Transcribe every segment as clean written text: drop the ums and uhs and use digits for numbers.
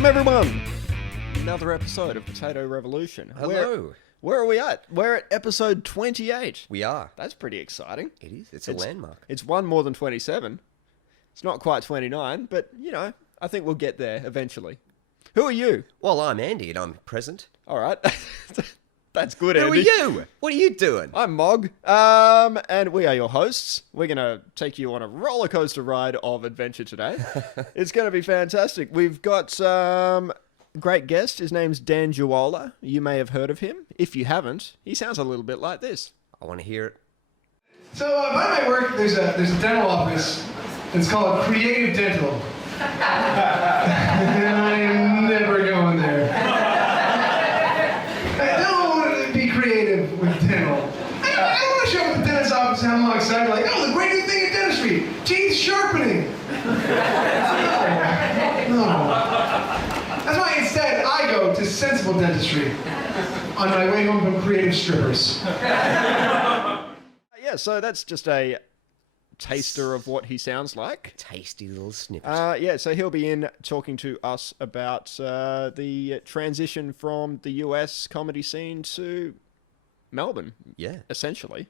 Welcome everyone! Another episode of Potato Revolution. Hello. Where are we at? We're at episode 28. We are. That's pretty exciting. It is. It's a landmark. It's one more than 27. It's not quite 29, but, you know, I think we'll get there eventually. Who are you? Well, I'm Andy and I'm present. All right. That's good, Who Andy. are you? What are you doing? I'm Mog, and we are your hosts. We're going to take you on a roller coaster ride of adventure today. It's going to be fantastic. We've got some great guest. His name's Dan Juola. You may have heard of him. If you haven't, he sounds a little bit like this. I want to hear it. So by my work, there's a dental office. It's called Creative Dental. And I'm never going there. I don't want to be creative with dental. I don't want to show up at the dentist's office and I'm all excited, like, oh, the great new thing in dentistry, teeth sharpening. No. That's why instead I go to sensible dentistry on my way home from creative strippers. Yeah, so that's just a taster of what he sounds like. Tasty little snippet. Yeah, so he'll be in talking to us about the transition from the US comedy scene to Melbourne, Yeah. essentially.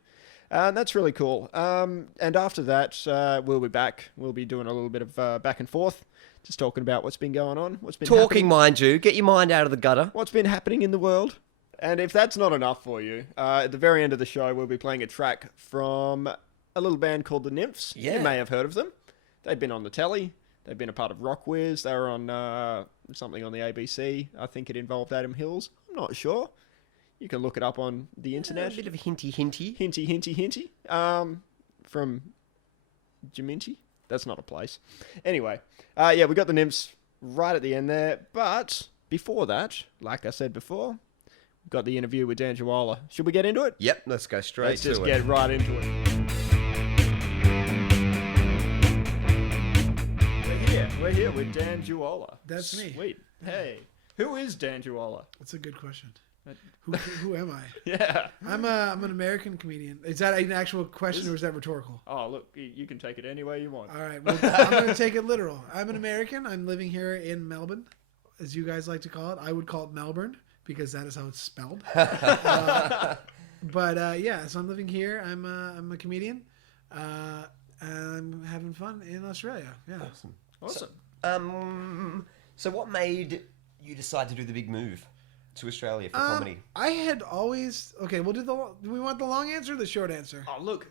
That's really cool. And after that, we'll be back. We'll be doing a little bit of back and forth, just talking about what's been going on, what's been Talking, happening, mind you. Get your mind out of the gutter. what's been happening in the world. And if that's not enough for you, at the very end of the show, we'll be playing a track from a little band called the Nymphs. Yeah. You may have heard of them. They've been on the telly. They've been a part of Rock Wiz. They were on something on the ABC. I think it involved Adam Hills. I'm not sure. You can look it up on the internet. A bit of hinty. Hinty. From Jaminti. That's not a place. Anyway, yeah, we got the Nymphs right at the end there. But before that, like I said before, we've got the interview with Dan Juola. Should we get into it? Yep, let's go straight Let's to just it. get right into it. We're here with Dan Juola. That's me. Sweet. Hey, who is Dan Juola? That's a good question. Who am I? Yeah. I'm an American comedian. Is that an actual question or is that rhetorical? Oh, look, you can take it any way you want. All right, well, I'm going to take it literal. I'm an American. I'm living here in Melbourne, as you guys like to call it. I would call it Melbourne because that is how it's spelled. But yeah, so I'm living here. I'm a comedian. And I'm having fun in Australia. Yeah. Awesome. So what made you decide to do the big move to Australia for comedy? I had always do we want the long answer or the short answer? Oh, look,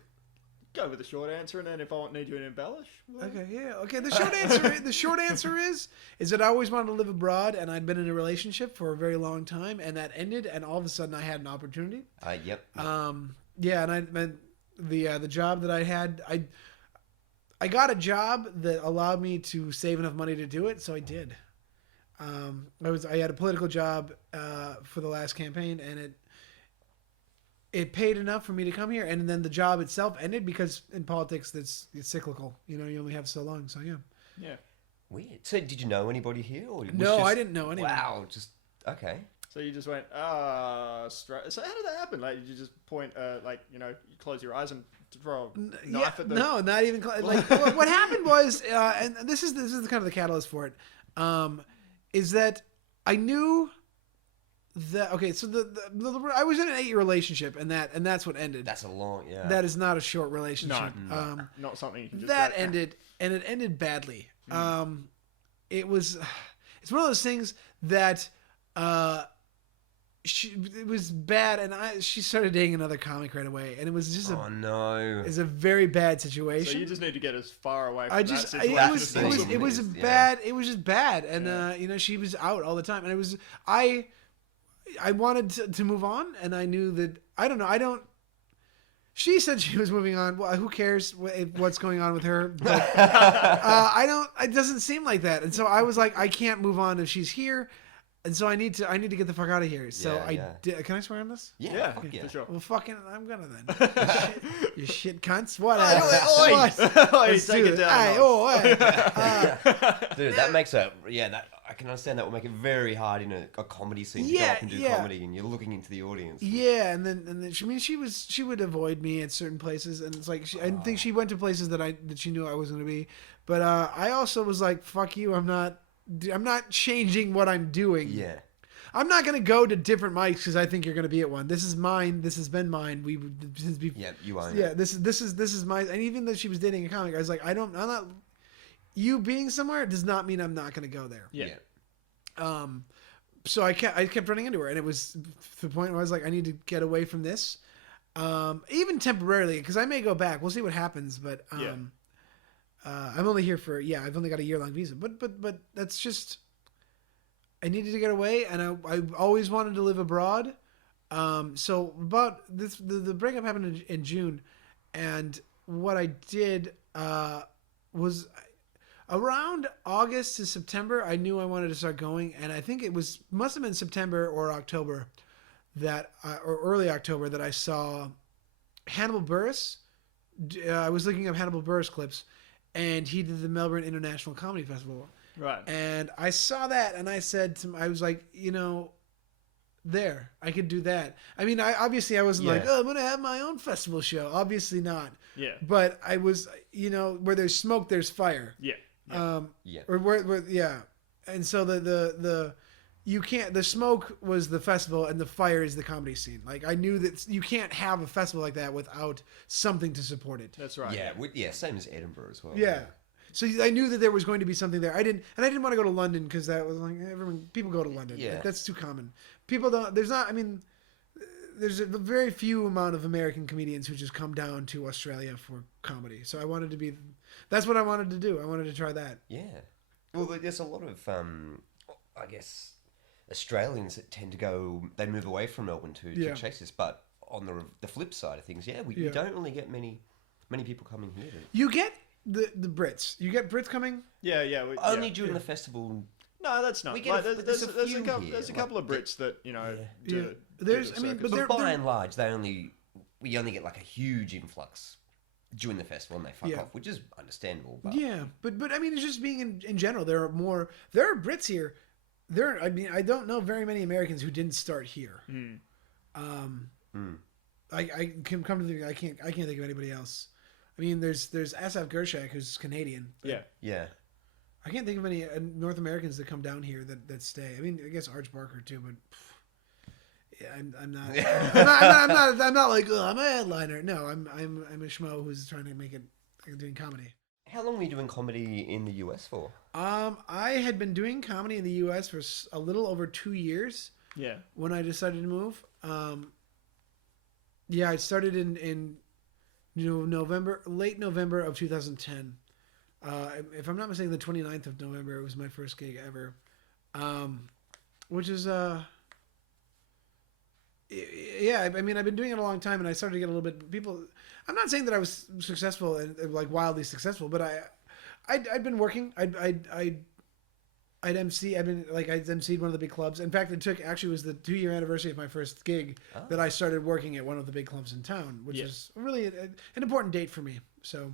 go with the short answer, and then if I need you to embellish, well... Okay, yeah. Okay, the short answer is that I always wanted to live abroad, and I'd been in a relationship for a very long time, and that ended, and all of a sudden I had an opportunity. Yep. Yeah, and the job that I had, I got a job that allowed me to save enough money to do it, so I did. I had a political job for the last campaign, and it paid enough for me to come here, and then the job itself ended because in politics it's cyclical. You know, you only have so long. So yeah. Yeah. Weird. So did you know anybody here? Or No, I didn't know anyone. Wow, just okay. So you just went, straight. So how did that happen? Like, did you just point, you close your eyes and throw a knife at the... No, not even like what happened was, and this is kind of the catalyst for it, is that I knew that so I was in an 8-year relationship and that's what ended. That's a long, yeah. That is not a short relationship. No, not something you can just... That ended, and it ended badly. It's one of those things that it was bad, and she started dating another comic right away, and it was just it's a very bad situation. So you just need to get as far away from I that just situation it as possible. was bad. It was just bad, and she was out all the time, and it was I wanted to move on, and I knew that I don't know. She said she was moving on. Well, who cares what's going on with her? But, it doesn't seem like that, and so I was like, I can't move on if she's here. And so I need to get the fuck out of here. So did. Can I swear on this? Yeah, Yeah, for sure. Well, fucking, I'm gonna then. You shit cunts. What? Let's take it down. Dude, that makes I can understand that will make it very hard in a comedy scene to go up and do comedy, and you're looking into the audience. Yeah, and then she would avoid me at certain places, and it's like I think she went to places that she knew I was gonna be, but I also was like, fuck you, I'm not I'm not changing what I'm doing. Yeah. I'm not gonna go to different mics because I think you're gonna be at one. This is mine. This has been mine. Yeah, you are. Yeah, this is my. And even though she was dating a comic, I was like, I'm not. You being somewhere does not mean I'm not gonna go there. Yeah. So I kept running into her, and it was to the point where I was like, I need to get away from this, even temporarily, because I may go back. We'll see what happens, but I'm only here for I've only got a year-long visa, but that's just. I needed to get away, and I always wanted to live abroad. So about this, the breakup happened in June, and what I did was around August to September. I knew I wanted to start going, and I think must have been September or October or early October that I saw Hannibal Buress. I was looking up Hannibal Buress clips, and he did the Melbourne International Comedy Festival. Right. And I saw that, and I said I was like, I could do that. I mean, I wasn't like, I'm gonna have my own festival show. Obviously not. Yeah. But I was, where there's smoke, there's fire. Yeah. Or where and so the smoke was the festival, and the fire is the comedy scene. Like, I knew that you can't have a festival like that without something to support it. That's right. Yeah, same as Edinburgh as well. Yeah. So I knew that there was going to be something there. I didn't want to go to London because that was like people go to London. Yeah. Like, that's too common. People don't. There's a very few amount of American comedians who just come down to Australia for comedy. So I wanted to be. That's what I wanted to do. I wanted to try that. Yeah. Well, there's a lot of I guess Australians that tend to go. They move away from Melbourne to chase this, but on the flip side of things, we don't really get many people coming here. You get. The Brits. You get Brits coming? Yeah. Only during the festival. No, that's not. We get There's a couple of here, Brits that do but by and large, we only get like a huge influx during the festival, and they fuck off, which is understandable. But. Yeah, but I mean, it's just being in general. There are Brits here. I don't know very many Americans who didn't start here. I can come to think. I can't think of anybody else. I mean, there's Asaf Gershak, who's Canadian. Yeah. I can't think of any North Americans that come down here that stay. I mean, I guess Arch Barker too, but I'm not. I'm not like, I'm a headliner. No, I'm a schmo who's trying to make it doing comedy. How long were you doing comedy in the US for? I had been doing comedy in the US for a little over 2 years. Yeah. When I decided to move. I started in late November of 2010. If I'm not mistaken, the 29th of November, it was my first gig ever. Which is, I mean, I've been doing it a long time, and I started to get a little bit, I'm not saying that I was successful and like wildly successful, but I'd been working. I'd emceed one of the big clubs. In fact, it was the 2-year anniversary of my first gig that I started working at one of the big clubs in town, which is really an important date for me. So,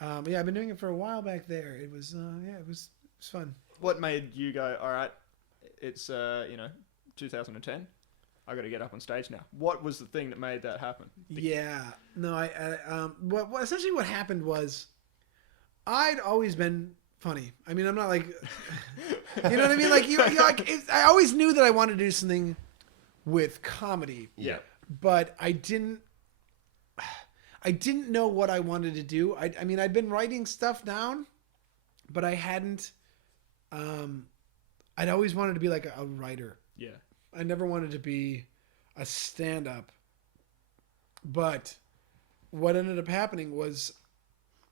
I've been doing it for a while back there. It was, it was fun. What made you go, all right, it's, 2010. I got to get up on stage now. What was the thing that made that happen? Essentially what happened was I'd always been funny. I mean, I'm not like, you know what I mean? Like I always knew that I wanted to do something with comedy. Yeah. But I didn't know what I wanted to do. I mean, I'd been writing stuff down, but I hadn't, I'd always wanted to be like a writer. Yeah. I never wanted to be a stand-up. But what ended up happening was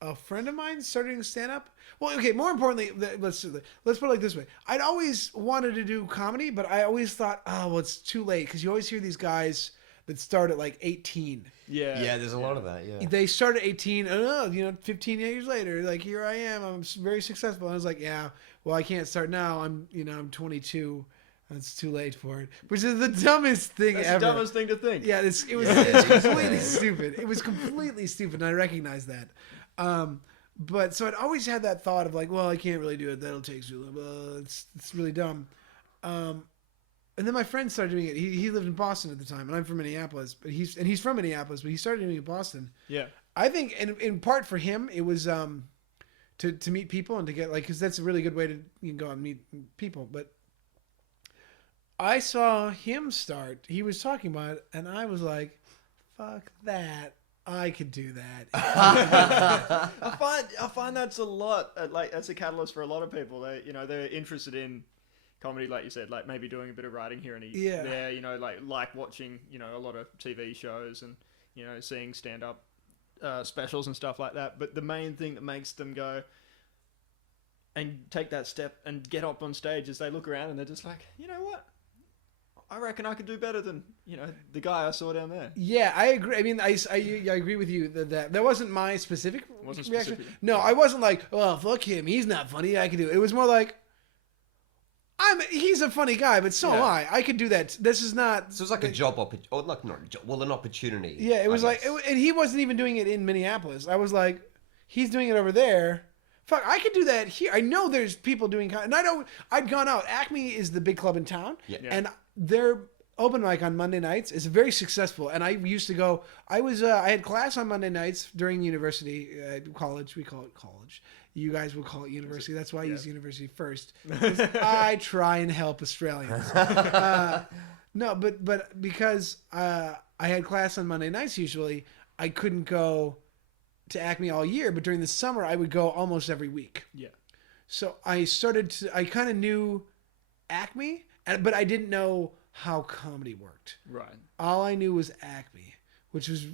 a friend of mine started stand-up. Well, okay, more importantly, let's put it like this way. I'd always wanted to do comedy, but I always thought, it's too late. Because you always hear these guys that start at like 18. Yeah. Yeah, there's a lot of that, yeah. They start at 18, and 15 years later, like, here I am, I'm very successful. And I was like, I can't start now. I'm 22. It's too late for it, which is the dumbest thing ever. That's the dumbest thing to think. Yeah, it's completely stupid. It was completely stupid, and I recognize that. But so I'd always had that thought of like, well, I can't really do it. That'll take too long. It's really dumb. And then my friend started doing it. He lived in Boston at the time, and I'm from Minneapolis. But he's from Minneapolis, but he started doing it in Boston. Yeah. I think, in part for him, it was to meet people and to get like, because that's a really good way to you can go and meet people. But I saw him start. He was talking about it, and I was like, "Fuck that! I could do that." I find that's a lot. Like that's a catalyst for a lot of people. They're interested in comedy, like you said, like maybe doing a bit of writing here and there. Like watching a lot of TV shows and seeing stand up specials and stuff like that. But the main thing that makes them go and take that step and get up on stage is they look around and they're just like, you know what? I reckon I could do better than the guy I saw down there. Yeah, I agree. I mean, I agree with you that wasn't my specific reaction. Specific. No, I wasn't like, well, fuck him. He's not funny. I can do it. It was more like, he's a funny guy, but so am I. I could do that. This is not. So it's like a job opportunity, or like not a job, well, an opportunity. Yeah, it was and he wasn't even doing it in Minneapolis. I was like, he's doing it over there. Fuck, I could do that here. I know there's people doing, and I'd gone out. Acme is the big club in town, and their open mic on Monday nights is very successful. And I used to go. I had class on Monday nights during university, college. We call it college. You guys will call it university. That's why I use university first. I try and help Australians. No, but because I had class on Monday nights usually, I couldn't go to Acme all year, but during the summer I would go almost every week. Yeah. So I kind of knew Acme, but I didn't know how comedy worked. Right. All I knew was Acme, which is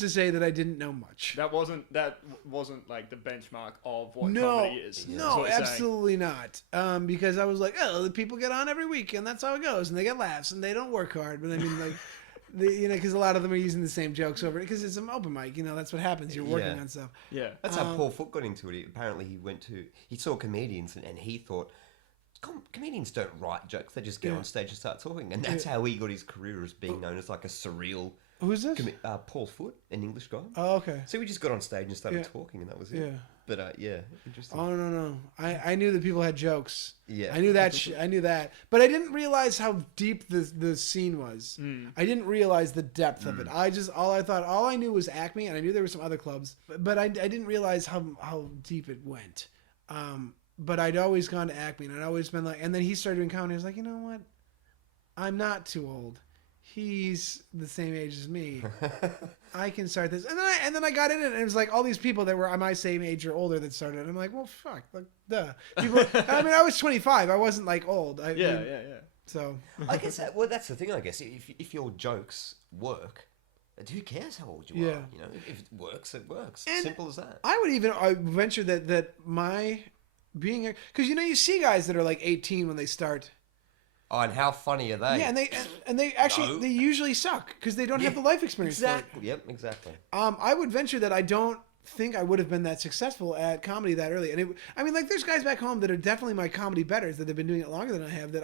to say that I didn't know much. That wasn't like the benchmark of what comedy is. No, absolutely not. Because I was like, the people get on every week and that's how it goes, and they get laughs and they don't work hard. But I mean, like, because a lot of them are using the same jokes over it because it's an open mic. That's what happens. You're working on stuff. Yeah, that's how Paul Foot got into it. Apparently, he saw comedians and he thought, comedians don't write jokes; they just get on stage and start talking, and that's how he got his career as being known as like a surreal. Who's this? Paul Foot, an English guy. Oh, okay. So we just got on stage and started talking, and that was it. Yeah. But interesting. Oh no! I knew that people had jokes. Yeah. I knew that. I knew that, but I didn't realize how deep the scene was. I didn't realize the depth of it. All I knew was Acme, and I knew there were some other clubs, but I didn't realize how deep it went. But I'd always gone to Acme, and I'd always been like, and then he started doing comedy. I was like, you know what? I'm not too old. He's the same age as me. I can start this. And then I got in it, and it was like all these people that were my same age or older that started. I'm like, well, fuck. Like, duh. People, I mean, I was 25. I wasn't like old. Yeah. So I guess that's the thing. I guess if your jokes work, who cares how old you are? If it works, it works. And simple as that. I would even venture that my being, because you see guys that are like 18 when they start. Oh, and how funny are they? Yeah, and they actually they usually suck because they don't have the life experience. Exactly. Yep. Exactly. I would venture that I don't think I would have been that successful at comedy that early. And like there's guys back home that are definitely my comedy betters that have been doing it longer than I have. And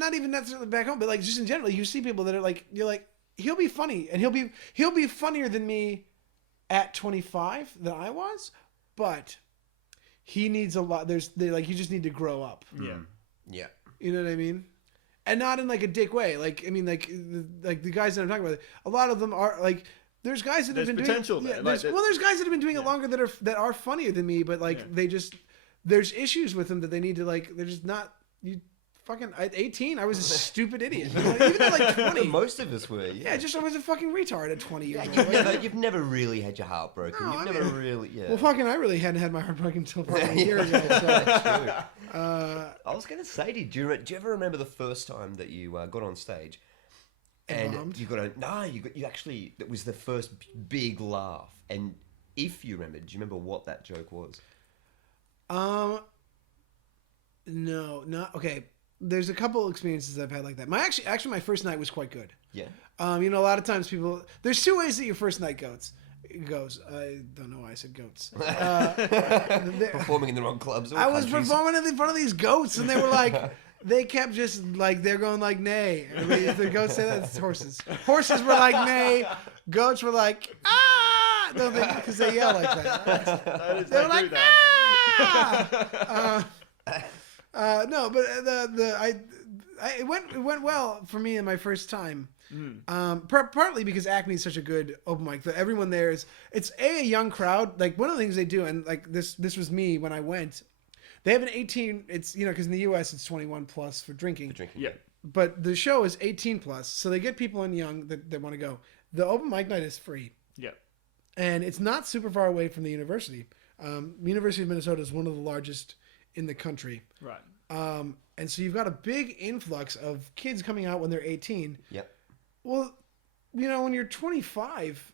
not even necessarily back home, but like just in general, you see people that are like, you're like, he'll be funny, and he'll be funnier than me at 25 than I was, but. He needs a lot. You just need to grow up. Yeah. Yeah. You know what I mean? And not in like a dick way. Like, I mean, like the guys that I'm talking about, a lot of them are like, there's guys that have been potential doing it. There. There's guys that have been doing it longer that are funnier than me, but like there's issues with them that they need to like, they're just not, fucking at 18, I was a stupid idiot. Even at like 20. Most of us were, I was a fucking retard at 20 years old. You've never really had your heart broken. No, you've never really, Well, fucking, I really hadn't had my heart broken until probably a year ago. So. I was going to say, do you ever remember the first time that you got on stage? And you actually, that was the first big laugh. And if you remember, do you remember what that joke was? No, not, okay. There's a couple experiences I've had like that. Actually, my first night was quite good. Yeah. A lot of times there's two ways that your first night goes. I don't know why I said goats. Performing in the wrong clubs. I was performing in front of these goats, and they were like, they kept just like, they're going like, nay. I mean, if the goats say that, it's horses. Horses were like, nay. Goats were like, ah! Because they yell like that. They were like, ah! No, but It went well for me in my first time. Partly because Acme is such a good open mic. That everyone there it's a young crowd. Like one of the things they do, and like this was me when I went. They have an 18. It's because in the U.S. it's 21 plus for drinking. Yeah. But the show is 18 plus, so they get people in young that want to go. The open mic night is free. Yeah. And it's not super far away from the university. University of Minnesota is one of the largest in the country. Right. And so you've got a big influx of kids coming out when they're 18. Yep. Well, when you're 25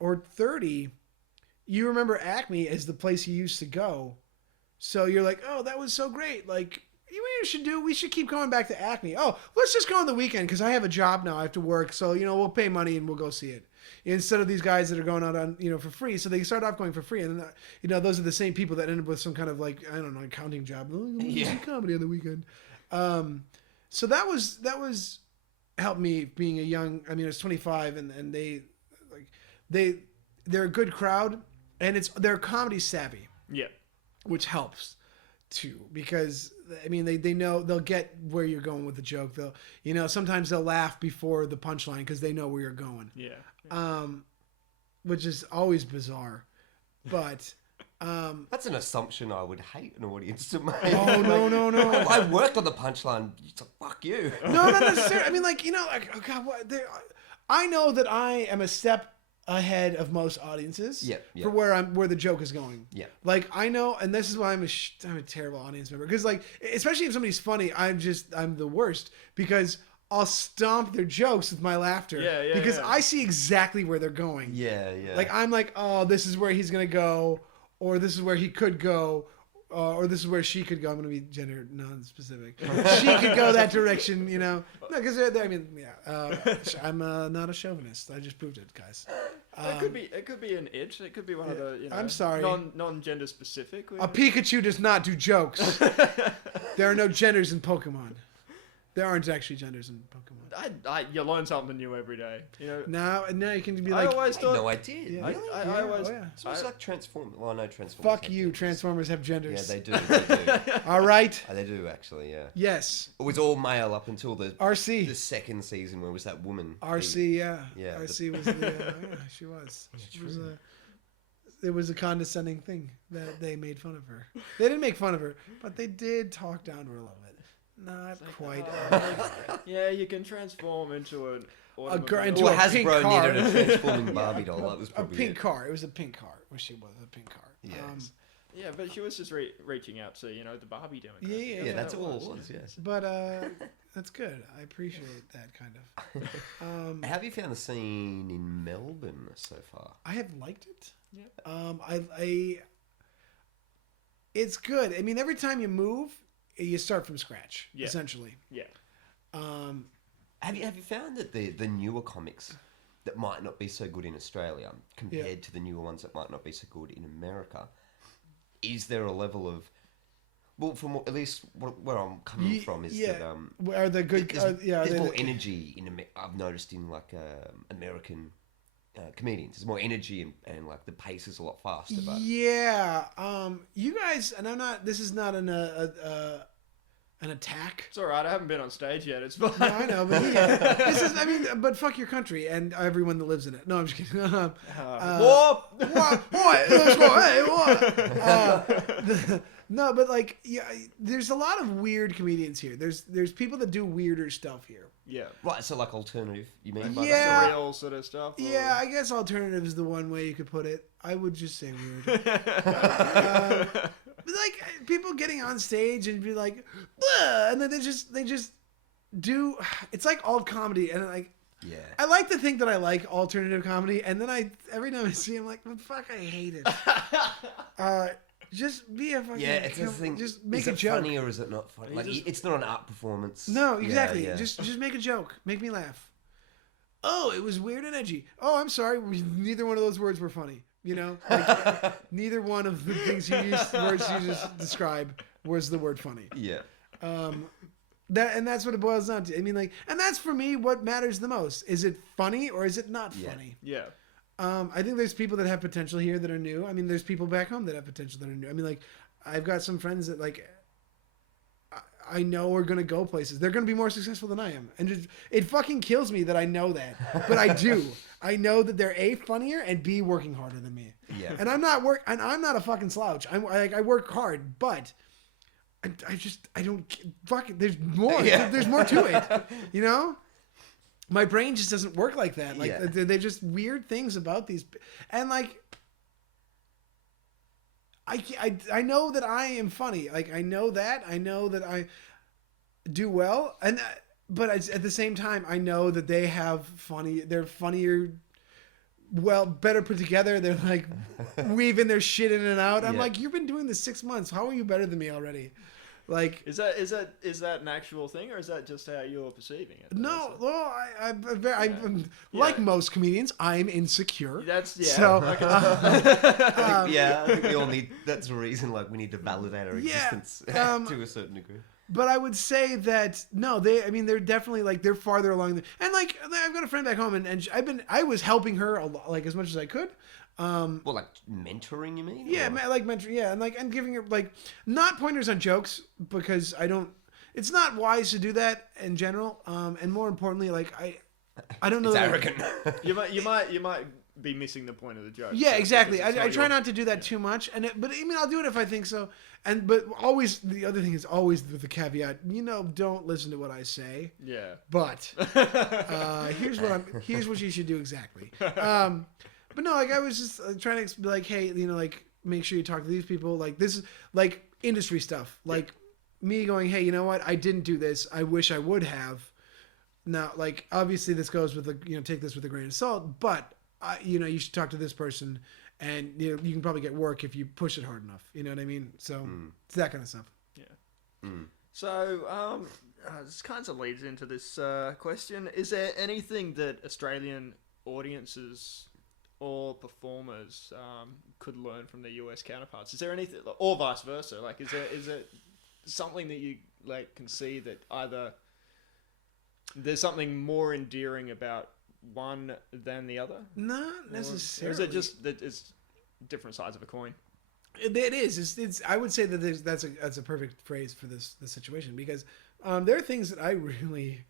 or 30, you remember Acme as the place you used to go. So you're like, oh, that was so great. Like, we should keep going back to Acme. Oh, let's just go on the weekend because I have a job now. I have to work. So, we'll pay money and we'll go see it. Instead of these guys that are going out on, for free. So they start off going for free. And, those are the same people that end up with some kind of like, I don't know, accounting job. See comedy on the weekend. So that was helped me being a young, I was 25 and they're a good crowd and they're comedy savvy. Yeah. Which helps too, because they know they'll get where you're going with the joke. They'll, sometimes they'll laugh before the punchline because they know where you're going. Yeah. Which is always bizarre, but that's an assumption I would hate an audience to make. Oh no! I worked on the punchline. It's like, fuck you. No, not necessarily. Oh God, I know that I am a step ahead of most audiences for where the joke is going. Yeah. Like I know, and this is why I'm a terrible audience member, because like especially if somebody's funny, I'm the worst because I'll stomp their jokes with my laughter. Yeah, because I see exactly where they're going. Yeah. Like I'm like, oh, this is where he's gonna go, or this is where he could go. Or this is where she could go. I'm going to be gender non-specific. She could go that direction, No, because I'm not a chauvinist. I just proved it, guys. It could be an itch. It could be one of the. I'm sorry. Non-gender specific. A Pikachu does not do jokes. There are no genders in Pokemon. There aren't actually genders in Pokemon. You learn something new every day. Now you can be like. I always thought. No, I did. Yeah. Really? I always. So it's like Transformers. Well, I know Transformers. Fuck you. Transformers have genders. Yeah, they do. All right. They do actually. Yeah. Yes. It was all male up until the RC. The second season where it was that woman. RC. Yeah. Yeah. RC was the. She was. It was a condescending thing that they made fun of her. They didn't make fun of her, but they did talk down to her a little bit. Not quite. Yeah, you can transform into into well, a Hasbro pink car. needed a transforming Barbie doll. That was probably a pink car. It was a pink car. Where she was a pink car. Yes. Yeah, but she was just reaching out to the Barbie demographic. Yeah, that's all it was. Yes. But that's good. I appreciate that kind of. Have you found the scene in Melbourne so far? I have liked it. Yeah. It's good. Every time you move, you start from scratch, essentially. Yeah. Have you found that the newer comics that might not be so good in Australia compared to the newer ones that might not be so good in America, is there a level of from at least where I'm coming from is that are the good there's more energy I've noticed in like American comedians. There's more energy and like the pace is a lot faster. But you guys, and this is not an attack. It's alright, I haven't been on stage yet, it's fine. No, I know, but this is, but fuck your country and everyone that lives in it. No, I'm just kidding. What? Let's go, hey, what? No, but there's a lot of weird comedians here. There's people that do weirder stuff here. Yeah. Right, so like alternative, you mean? By surreal sort of stuff? Or? Yeah, I guess alternative is the one way you could put it. I would just say weird. People getting on stage and be like, bleh, and then they just do. It's like alt comedy, and I like to think that I like alternative comedy, and then every time I see it, I'm like, well, fuck, I hate it. Just be a fucking... Yeah, it's the thing. Just make a joke. Is it funny or is it not funny? It's not an art performance. No, exactly. Yeah. Just make a joke. Make me laugh. Oh, it was weird and edgy. Oh, I'm sorry. Neither one of those words were funny. Neither one of the words you just described was the word funny. Yeah. That's what it boils down to. And that's for me what matters the most. Is it funny or is it not funny? Yeah. I think there's people that have potential here that are new. there's people back home that have potential that are new. I've got some friends that I know are gonna go places. They're gonna be more successful than I am, and it fucking kills me that I know that, but I do. I know that they're A, funnier, and B, working harder than me. Yeah. And I'm not a fucking slouch. I work hard, but I don't fuck it. There's more. Yeah. There's more to it. You know. My brain just doesn't work like that. Like Yeah. they're just weird things about these, and like I know that I am funny. Like I know that I do well, and but at the same time I know that they have funny. They're funnier. Well, better put together. They're like weaving their shit in and out. I'm Yeah. like, you've been doing this 6 months. How are you better than me already? Like, Is that an actual thing, or is that just how you're perceiving it? no, well, I'm Yeah. like most comedians, I'm insecure. That's So, Yeah, I think we all need. That's a reason. Like we need to validate our Yeah, existence to a certain degree. but I would say that no, they're definitely like they're farther along. And like I've got a friend back home, and I was helping her a lot, like as much as I could. Well, like mentoring, you mean? Yeah, Or- like mentor. Yeah, and giving her like not pointers on jokes because I don't. It's not wise to do that in general. And more importantly, like I don't know. It's that arrogant. You might be missing the point of the joke. Yeah, exactly. Because it's I try your- not to do that too much, but I mean, I'll do it if I think so. But always the other thing is always with the caveat. Don't listen to what I say. Yeah. But here's what you should do exactly. But no, like I was just trying to be like, hey, like make sure you talk to these people. Like this is like industry stuff. Like me going, hey, you know what? I didn't do this. I wish I would have. Now, like obviously this goes with take this with a grain of salt. But you should talk to this person, and you can probably get work if you push it hard enough. You know what I mean? So it's that kind of stuff. Yeah. So this kind of leads into this question: is there anything that Australian audiences or performers could learn from their US counterparts? Is there anything, or vice versa? Like, is there something that you like can see that either there's something more endearing about one than the other? Not necessarily. Or is it just that it's different sides of a coin? It is. It's. I would say that that's a perfect phrase for this situation because there are things that I really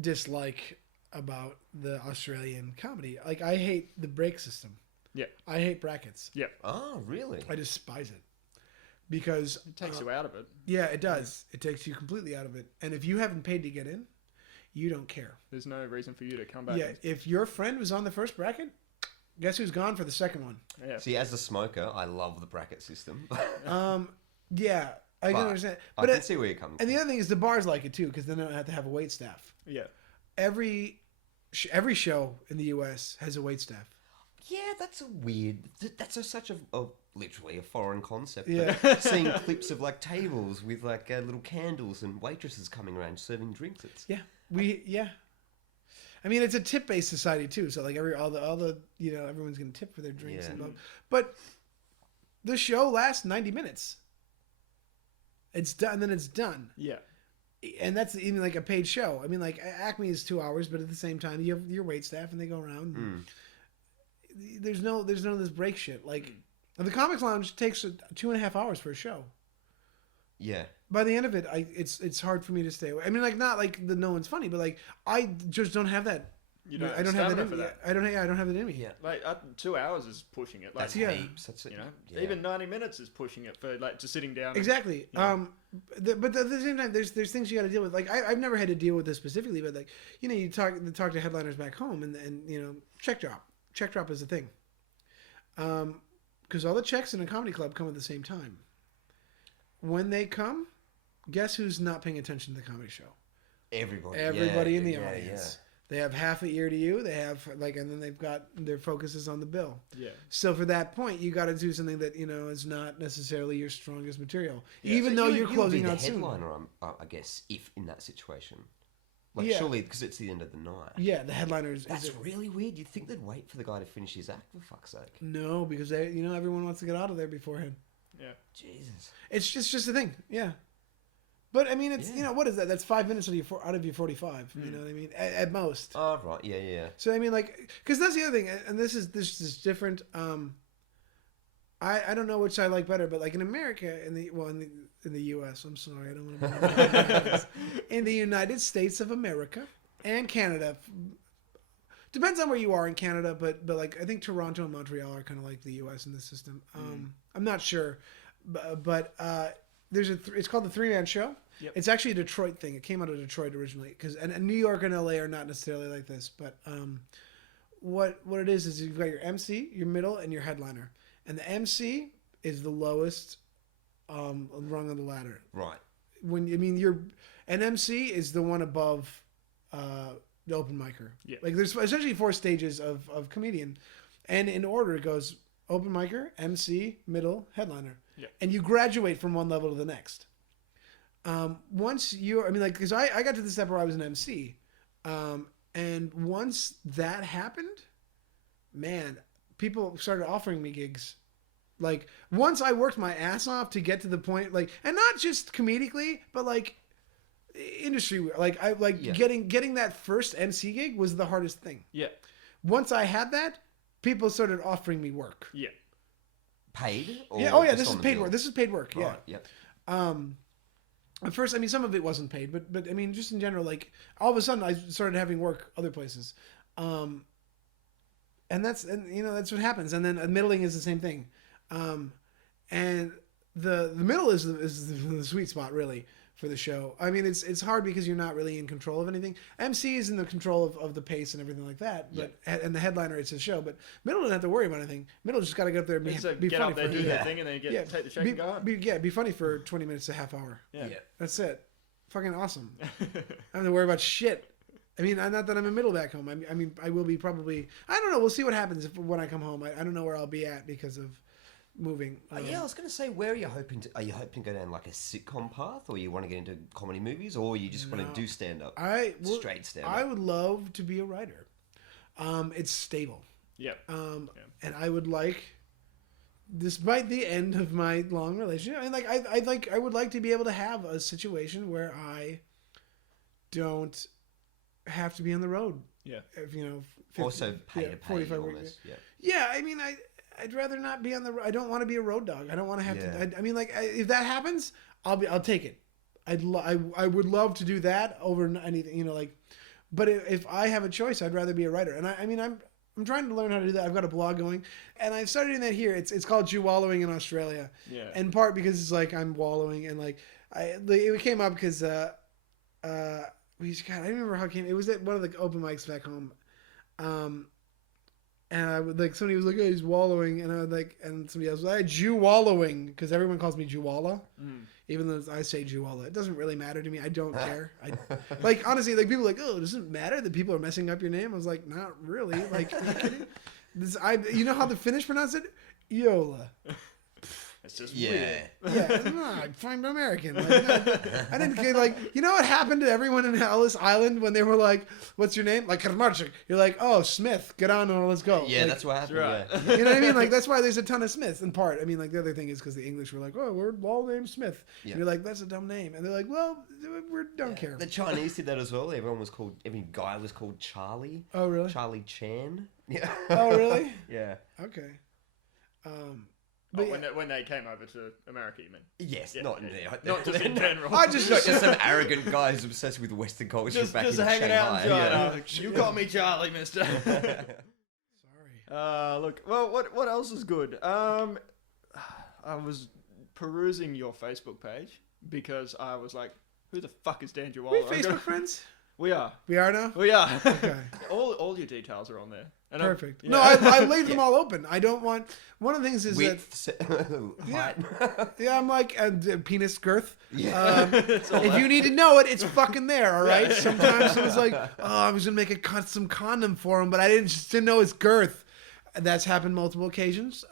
dislike about the Australian comedy. Like I hate the break system. Yeah. I hate brackets. Yeah. Oh, really? I despise it because It takes you out of it. yeah, it does. It takes you completely out of it. And if you haven't paid to get in, you don't care. There's no reason for you to come back. Yeah. If your friend was on the first bracket, guess who's gone for the second one? Yeah. See, as a smoker, I love the bracket system. Yeah, I can But understand. I But can see where you're coming and from. the other thing is the bars like it too because then they don't have to have a wait staff. Yeah. Every show in the U.S. has a wait staff. Yeah, that's a weird. That's such a literally a foreign concept. Yeah. But seeing clips of like tables with like little candles and waitresses coming around serving drinks. It's Yeah. I mean, it's a tip-based society too. So like all the everyone's gonna tip for their drinks Yeah. and all. But the show lasts 90 minutes. It's done, and then it's done. Yeah. And that's even like a paid show. I mean, like Acme is 2 hours, but at the same time, you have your wait staff and they go around. There's none of this break shit. Like the Comics Lounge takes 2.5 hours for a show. yeah. By the end of it, it's hard for me to stay away. I mean, like not like no one's funny, but like I just don't have that. You don't I don't have that in for me. that. I don't have it in me. Yeah. Like 2 hours is pushing it. Like, That's yeah. heaps. That's it. Yeah. even 90 minutes is pushing it for like just sitting down. Exactly. Yeah. But at the same time, there's things you got to deal with. Like I've never had to deal with this specifically, but like you talk to headliners back home, and check drop is a thing. Because all the checks in a comedy club come at the same time. When they come, guess who's not paying attention to the comedy show? Everybody. Everybody yeah, in the yeah, audience. They have half a ear to you. They have and then they've got their focuses on the bill. Yeah. So for that point, you got to do something that is not necessarily your strongest material, Yeah. even So though you you're would closing be the out soon. headliner, I guess, if in that situation. Like Yeah. surely because it's the end of the night. Yeah, the headliners. That's really weird. You'd think they'd wait for the guy to finish his act, for fuck's sake. No, because everyone wants to get out of there beforehand. Yeah. Jesus. It's just a thing. Yeah. But I mean, it's Yeah. what is that? That's 5 minutes out of your 45. You know what I mean? At most. Oh, right. Yeah. So I mean, like, because that's the other thing, and this is different. I don't know which I like better, but like in America, in in the U.S. I'm sorry, I don't want to be in the U.S. In the United States of America and Canada. Depends on where you are in Canada, but like I think Toronto and Montreal are kind of like the U.S. in this system. I'm not sure, but it's called the Three-Man Show. Yep. It's actually a Detroit thing. It came out of Detroit originally, and New York and LA are not necessarily like this. But what it is you've got your MC, your middle, and your headliner, and the MC is the lowest rung on the ladder. Right. An MC is the one above the open micer. Yeah. Like there's essentially 4 stages of comedian, and in order it goes open micer, MC, middle, headliner. Yeah. And you graduate from one level to the next. Because I got to the step where I was an MC, and once that happened, man, people started offering me gigs. Like once I worked my ass off to get to the point, like, and not just comedically, but like industry, like getting that first MC gig was the hardest thing. Yeah. Once I had that, people started offering me work. Yeah. Paid? Or Yeah. Oh yeah, just this is on the paid bill? work. This is paid work. Right. Yeah. Yep. At first, I mean, some of it wasn't paid, but I mean, just in general, like all of a sudden, I started having work other places, and that's what happens. And then middling is the same thing, and the middle is the sweet spot really for the show. I mean, it's hard because you're not really in control of anything. MC is in the control of the pace and everything like that, but and the headliner, it's his show. But middle doesn't have to worry about anything. Middle just got to get up there and be Get funny up there, for do their thing, and then take the check and go home. be funny for 20 minutes to half hour. Yeah. That's it. Fucking awesome. I don't have to worry about shit. I mean, not that I'm in middle back home. I mean, I will be probably. I don't know. We'll see what happens when I come home. I don't know where I'll be at because of moving. Yeah, I was going to say, where are you hoping to? Are you hoping to go down like a sitcom path, or you want to get into comedy movies, or you just want to do stand up? Straight stand up. I would love to be a writer. It's stable. Yeah. And I would like, despite the end of my long relationship, I mean, I would like to be able to have a situation where I don't have to be on the road. Yeah. If, 50, Also pay to pay 45 almost. weeks. Yeah. Yeah, I mean, I'd rather not be on the. I don't want to be a road dog. I don't want to have Yeah. to. I mean, like, if that happens, I'll take it. I would love to do that over anything. But if I have a choice, I'd rather be a writer. And I mean, I'm trying to learn how to do that. I've got a blog going, and I've started doing that here. It's called Juolawing in Australia. Yeah. In part because it's like I'm wallowing, and like it came up because I don't remember how it came. It was at one of the open mics back home. And I would somebody was like, "Oh, he's wallowing," and I would and somebody else was like, "Jew wallowing," because everyone calls me Juola, even though I say Juola. It doesn't really matter to me. I don't care. Honestly, people are like, "Oh, does it matter that people are messing up your name?" I was like, "Not really." Like, are you kidding? You know how the Finnish pronounce it? Yola. It's just Yeah. weird. Yeah, no, I'm American. I didn't get you know what happened to everyone in Ellis Island when they were like, "What's your name?" Like Karmarchik. You're like, "Oh, Smith. Get on and let's go." Yeah, that's what happened. right. Yeah. You know what I mean? That's why there's a ton of Smiths in part. I mean, the other thing is because the English were like, "Oh, we're all named Smith." Yeah. And you're like, "That's a dumb name," and they're like, "Well, we don't care." The Chinese did that as well. Every guy was called Charlie. Oh, really? Charlie Chan. Yeah. Oh, really? Yeah. Okay. But when they came over to America, you mean? Yes, Yeah, not yeah. Not just in general. I just not just some arrogant guy who's obsessed with Western culture just back in hanging Shanghai. out in China. Yeah. You call me Charlie, mister. Sorry. Look, well, what else is good? I was perusing your Facebook page because I was like, who the fuck is Dan Juola? Are we Facebook friends? We are. We are now? We are. Okay. all your details are on there. And Perfect. yeah. No, I leave them all open. I don't want. One of the things is Height. yeah, I'm like penis girth. Yeah. If you need to know it, it's fucking there. All right. Sometimes someone's like, "Oh, I was gonna make a custom condom for him, but I didn't know his girth." That's happened multiple occasions.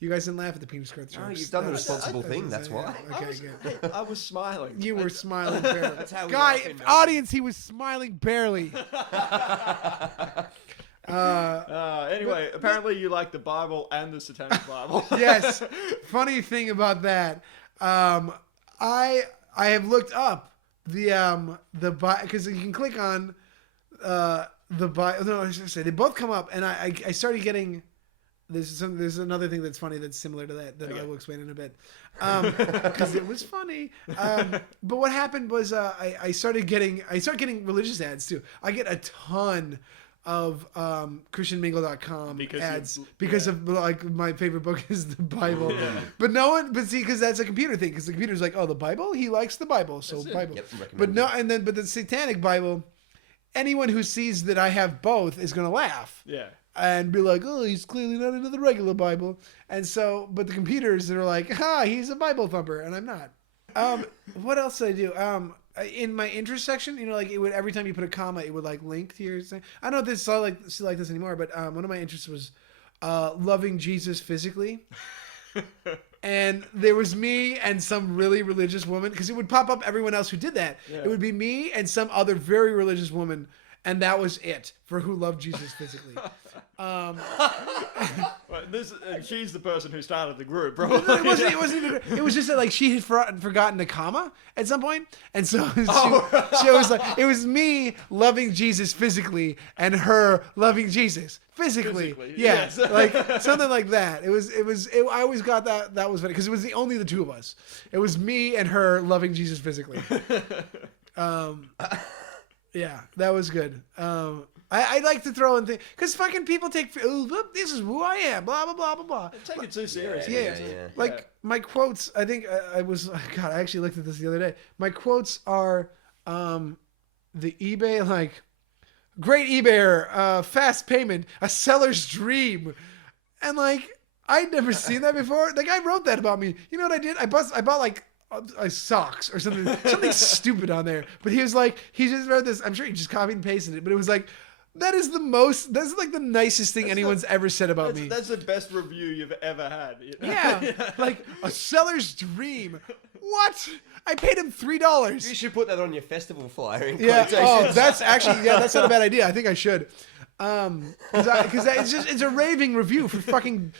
You guys didn't laugh at the penis girth jokes. No, you've done the responsible thing. That's why. Okay, good. I was smiling. You were smiling barely. That's how we Guy, laugh in audience, he was smiling barely. Anyway, apparently you like the Bible and the Satanic Bible. Yes. Funny thing about that, I have looked up the because you can click on the Bible. No, I should say they both come up, and I started getting there's another thing that's funny that's similar to that I will explain in a bit, because it was funny. But what happened was I started getting religious ads too. I get a ton of christianmingle.com ads because of like my favorite book is the Bible. But see, because that's a computer thing, because the computer's like, oh, the Bible, he likes the Bible, so Bible. But the satanic Bible, anyone who sees that I have both is gonna laugh. Yeah. And be like, oh, he's clearly not into the regular Bible. And so, but the computers, they're like, he's a Bible thumper, and I'm not. What else did I do? In my interest section, like it would, every time you put a comma, it would like link to your thing. I don't know if this is all like this anymore, but one of my interests was loving Jesus physically. And there was me and some really religious woman, because it would pop up everyone else who did that. Yeah. It would be me and some other very religious woman. And that was it for who loved Jesus physically. She's the person who started the group, probably. It wasn't even. It was just that like she had forgotten a comma at some point, and so she was like, it was me loving Jesus physically and her loving Jesus physically. Yeah, yes. Like something like that. I always got that was funny because it was only the two of us. It was me and her loving Jesus physically. Yeah, that was good. I like to throw in things because fucking people take, look, this is who I am, blah blah blah blah blah. Take it too serious. Yeah. Like my quotes. I think I actually looked at this the other day. My quotes are, the eBay, like, great eBayer, fast payment, a seller's dream, and like I'd never seen that before. Like I wrote that about me. You know what I did? I bought like socks or something stupid on there. But he was like, he just wrote this. I'm sure he just copied and pasted it. But it was like, that's like the nicest thing anyone's ever said about me. That's the best review you've ever had. Yeah, like a seller's dream. What? I paid him $3. You should put that on your festival flyer. Yeah. Oh, that's actually that's not a bad idea. I think I should. Because it's a raving review for fucking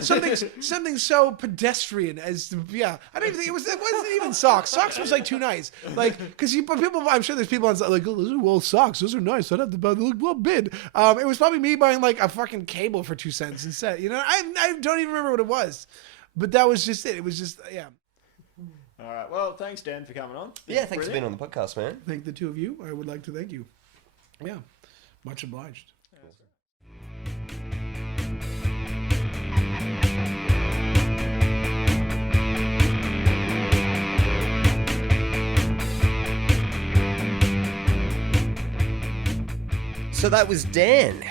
something so pedestrian as I don't even think it wasn't even socks. Socks was like too nice, like because people, I'm sure there's people on like, oh, those are well socks, those are nice, I'd have to buy, they look well bid. It was probably me buying like a fucking cable for 2 cents instead. I don't even remember what it was, but that was just it. It was just All right. Well, thanks, Dan, for coming on. Yeah, thanks for being on the podcast, man. Thank the two of you. I would like to thank you. Yeah. Much obliged. So that was Dan.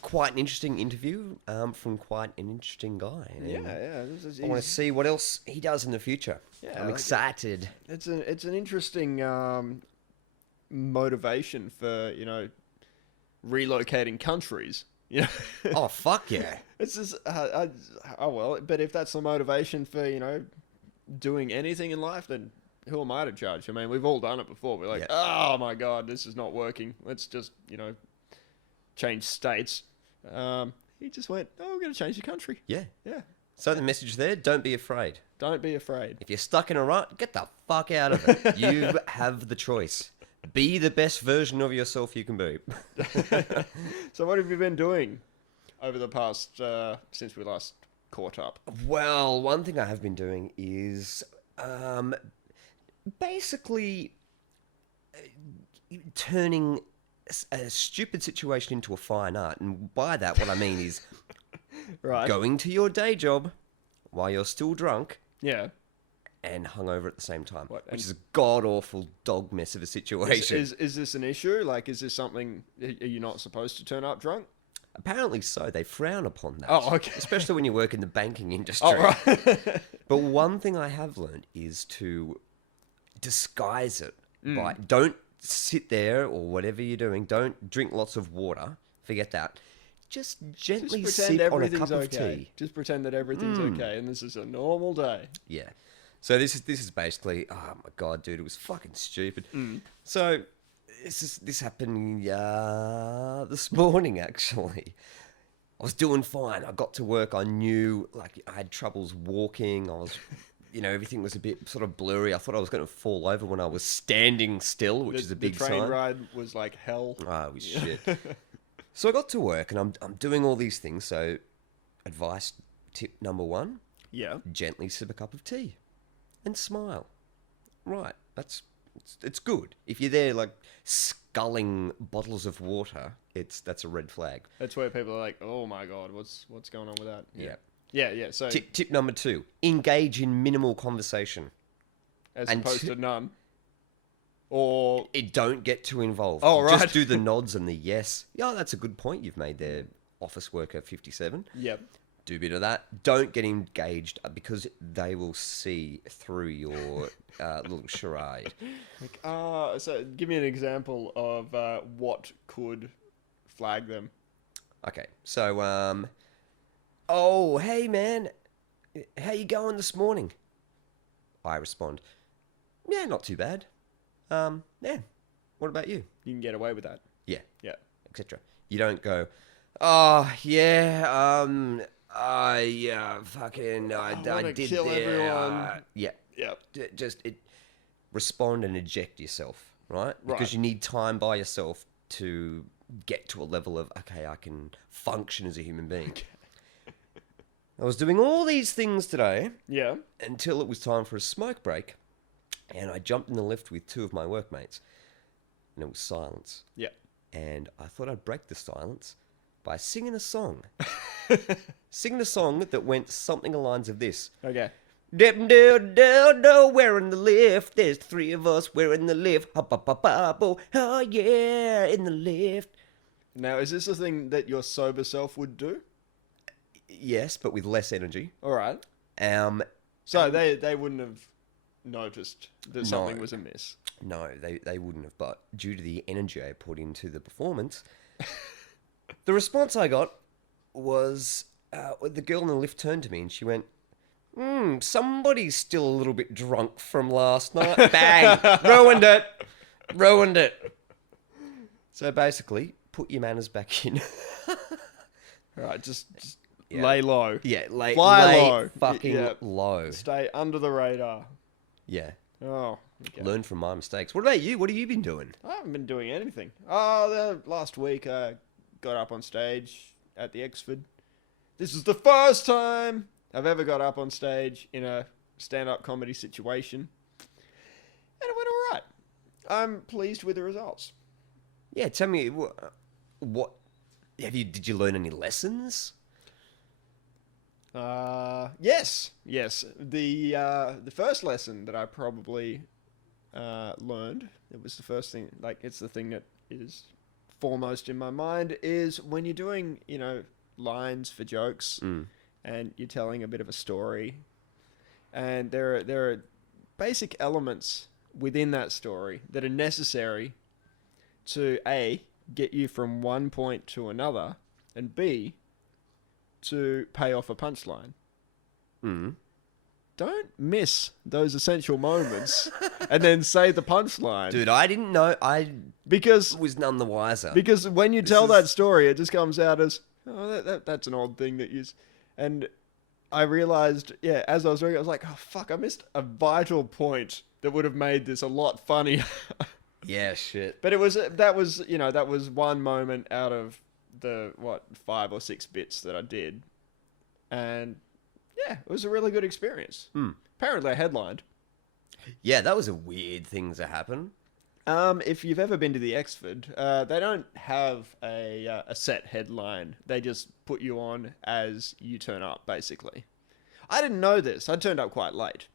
Quite an interesting interview from quite an interesting guy. Yeah. I want to see what else he does in the future. Yeah, I'm excited. It's an interesting motivation for relocating countries. Oh fuck yeah! It's just but if that's the motivation for doing anything in life, then who am I to judge? I mean, we've all done it before. We're like, oh my god, this is not working. Let's just change states. He just went, oh, we're going to change the country. Yeah. So the message there: don't be afraid. Don't be afraid. If you're stuck in a rut, get the fuck out of it. You have the choice. Be the best version of yourself you can be. So what have you been doing over the past, since we last caught up? Well, one thing I have been doing is basically turning a stupid situation into a fine art. And by that, what I mean is going to your day job while you're still drunk. Yeah. And hungover at the same time, which is a god-awful dog mess of a situation. Is this an issue? Like, is this something, are you not supposed to turn up drunk? Apparently so. They frown upon that. Oh, okay. Especially when you work in the banking industry. Oh, right. But one thing I have learned is to disguise it. Don't sit there or whatever you're doing. Don't drink lots of water. Forget that. Just gently sip on a cup of tea. Just pretend that everything's okay and this is a normal day. Yeah. So this is basically, oh my god, dude, it was fucking stupid. So this happened this morning actually. I was doing fine. I got to work. I knew I had troubles walking. I was, everything was a bit sort of blurry. I thought I was going to fall over when I was standing still, which is a big sign. The train ride was like hell. Oh, it was shit. So I got to work and I'm doing all these things. So advice tip number 1, Yeah. gently sip a cup of tea and smile. Right, it's good. If you're there like sculling bottles of water, that's a red flag. That's where people are like, oh my God, what's going on with that? Yeah. Yeah. So Tip number 2, engage in minimal conversation. as and opposed t- to none. Or Don't get too involved. Oh, right. Just do the nods and the yes. Yeah, that's a good point you've made there, office worker 57. yep. Do a bit of that. Don't get engaged because they will see through your little charade. Like, so give me an example of what could flag them. Okay, so, oh, hey, man, how you going this morning? I respond, yeah, not too bad. Yeah, what about you? You can get away with that. Yeah, Yeah. etc. You don't go, oh, yeah, fucking, I wanna did kill everyone. yeah, Yep. just respond and eject yourself, right? Because Right. you need time by yourself to get to a level of, okay, I can function as a human being. I was doing all these things today Yeah. until it was time for a smoke break, and I jumped in the lift with 2 of my workmates, and it was silence. Yeah. And I thought I'd break the silence by singing a song. Singing a song that went something along the lines of this. Okay. We're in the lift. There's 3 of us. We're in the lift. Hop, hop, hop, hop, oh yeah, in the lift. Now, is this a thing that your sober self would do? Yes, but with less energy. All right. So they wouldn't have noticed that something No. was amiss. no, they wouldn't have. But due to the energy I put into the performance, the response I got was the girl in the lift turned to me and she went, somebody's still a little bit drunk from last night. Bang! Ruined it. So basically, put your manners back in. All right. Just Yeah. lay low. Yeah, lay low. fucking Yeah. low. Stay under the radar. Yeah. Oh. Okay. Learn from my mistakes. What about you? What have you been doing? I haven't been doing anything. The last week I got up on stage at the Exford. This is the first time I've ever got up on stage in a stand-up comedy situation. And it went all right. I'm pleased with the results. Yeah, tell me what did you learn any lessons? Yes. The first lesson that I probably learned, it was the first thing, like it's the thing that is foremost in my mind, is when you're doing, lines for jokes and you're telling a bit of a story, and there are basic elements within that story that are necessary to A, get you from one point to another, and B, to pay off a punchline. Don't miss those essential moments and then say the punchline. Dude, I didn't know. I Because was none the wiser. because when you tell that story, it just comes out as, that's an odd thing that you... And I realized, as I was doing it, I was like, oh, fuck, I missed a vital point that would have made this a lot funnier. Yeah, shit. But that was one moment out of the, 5 or 6 bits that I did. And, it was a really good experience. Apparently I headlined. Yeah, that was a weird thing to happen. If you've ever been to the Exford, they don't have a set headline. They just put you on as you turn up, basically. I didn't know this. I turned up quite late.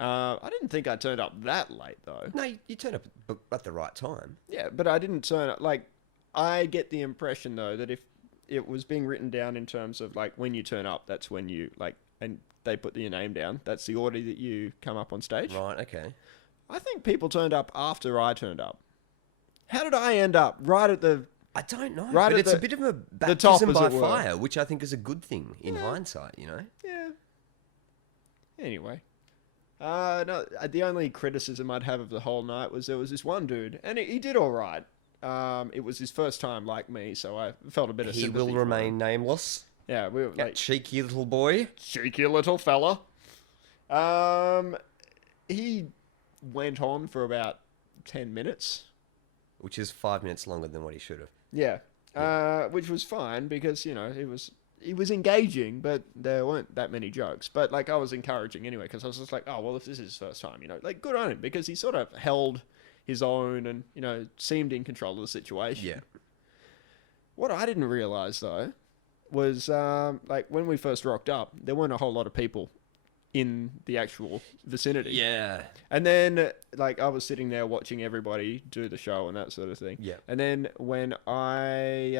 I didn't think I turned up that late, though. No, you turned up at the right time. Yeah, but I didn't turn up. Like, I get the impression, though, that if it was being written down in terms of, like, when you turn up, that's when you, like, and they put your name down. That's the order that you come up on stage. Right, okay. I think people turned up after I turned up. How did I end up right at the... I don't know, Right but at it's the- a bit of a the top, baptism as by it were. fire, which I think is a good thing in hindsight, Yeah. Anyway. No, the only criticism I'd have of the whole night was there was this one dude, and he did all right. It was his first time like me, so I felt a bit of He sympathy will for remain him. nameless. Yeah, we were That like, cheeky little boy. cheeky little fella. He went on for about 10 minutes. Which is 5 minutes longer than what he should have. Yeah. Which was fine because, he was engaging, but there weren't that many jokes. But like I was encouraging anyway, because I was just like, oh well, if this is his first time, like good on him, because he sort of held his own and seemed in control of the situation. Yeah. What I didn't realize though was like when we first rocked up, there weren't a whole lot of people in the actual vicinity. Yeah. And then, like, I was sitting there watching everybody do the show and that sort of thing. Yeah. And then when I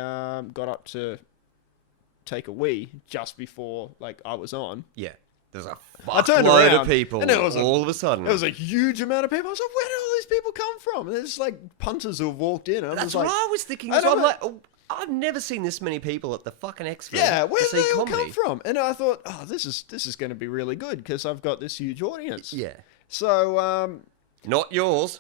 got up to take a wee just before, like, I was on. Yeah. There's a I turned fuckload around, of people and there was all of a sudden. There was a huge amount of people. I was like, where did all these people come from? And there's, like, punters who have walked in. And That's like, what I was thinking. I So I'm don't like, oh, I've never seen this many people at the fucking X-Film. yeah, where to did they see all comedy. come from? And I thought, oh, this is going to be really good because I've got this huge audience. Yeah. So, Not yours.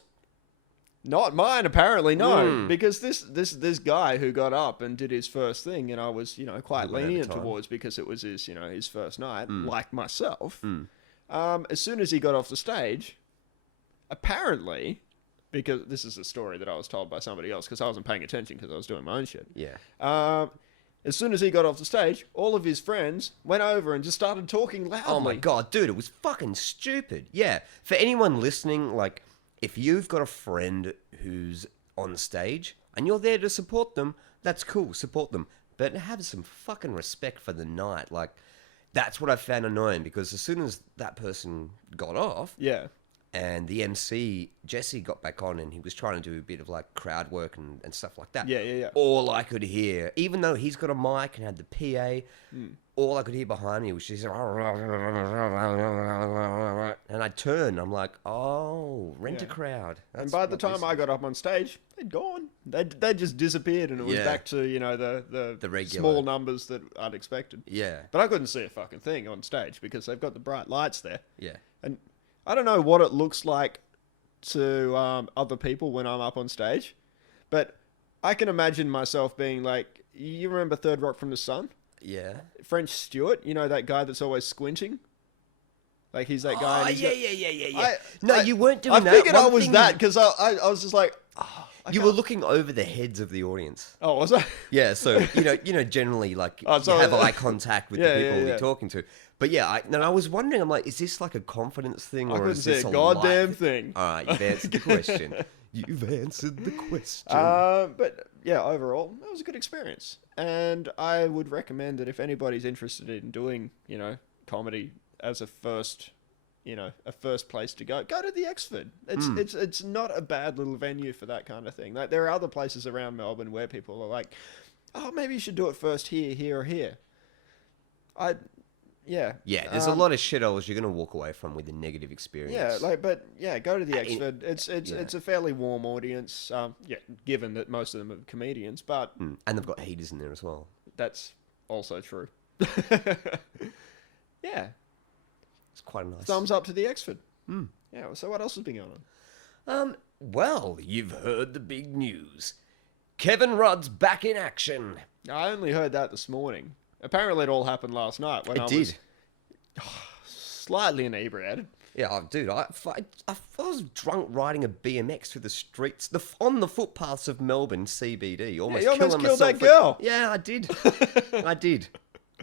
not mine, apparently, no. Because this guy who got up and did his first thing, and I was, quite Whatever lenient time. towards because it was his, his first night, like myself. As soon as he got off the stage, apparently, because this is a story that I was told by somebody else because I wasn't paying attention because I was doing my own shit. Yeah. As soon as he got off the stage, all of his friends went over and just started talking loudly. Oh my god, dude, it was fucking stupid. Yeah. For anyone listening, like, if you've got a friend who's on stage and you're there to support them, that's cool, support them. But have some fucking respect for the night. Like, that's what I found annoying because as soon as that person got off, Yeah. and the MC, Jesse, got back on and he was trying to do a bit of like crowd work and stuff like that. Yeah. All I could hear, even though he's got a mic and had the PA, all I could hear behind me was just... And I turned, I'm like, oh, rent a Yeah. crowd. And That's by the what time this I is. got up on stage, they'd gone. They just disappeared, and it was Yeah. back to the regular. small numbers that I'd expected. Yeah, But I couldn't see a fucking thing on stage because they've got the bright lights there, yeah. and I don't know what it looks like to other people when I'm up on stage, but I can imagine myself being like, you remember Third Rock from the Sun? Yeah. French Stewart, that guy that's always squinting. Like he's that guy. Oh, and he's yeah. got- No, you weren't doing that. I figured I One was thing that you- because I was just like, You were looking over the heads of the audience. oh, was I? Yeah, so generally, like Oh, you so- have eye contact with the Yeah, people yeah. you're talking to. But yeah, I was wondering. I'm like, is this like a confidence thing, I or couldn't is see this a a goddamn life- thing. All right, you've answered the question. You've answered the question. But yeah, overall, it was a good experience, and I would recommend that if anybody's interested in doing, comedy as a first, a first place to go to the Exford. It's not a bad little venue for that kind of thing. Like there are other places around Melbourne where people are like, oh, maybe you should do it first here, or here. Yeah, There's a lot of shitholes you're gonna walk away from with a negative experience. Yeah, go to the I- Exford. It's a fairly warm audience. Given that most of them are comedians, but And they've got heaters in there as well. that's also true. Yeah, It's quite a nice. thumbs up to the Exford. Yeah. So what else has been going on? Well, you've heard the big news. Kevin Rudd's back in action. I only heard that this morning. Apparently, it all happened last night when It I did. was slightly inebriated. Yeah, dude, I was drunk riding a BMX through the streets, on the footpaths of Melbourne CBD, almost you almost killing killed myself. that girl. Yeah, I did. I did.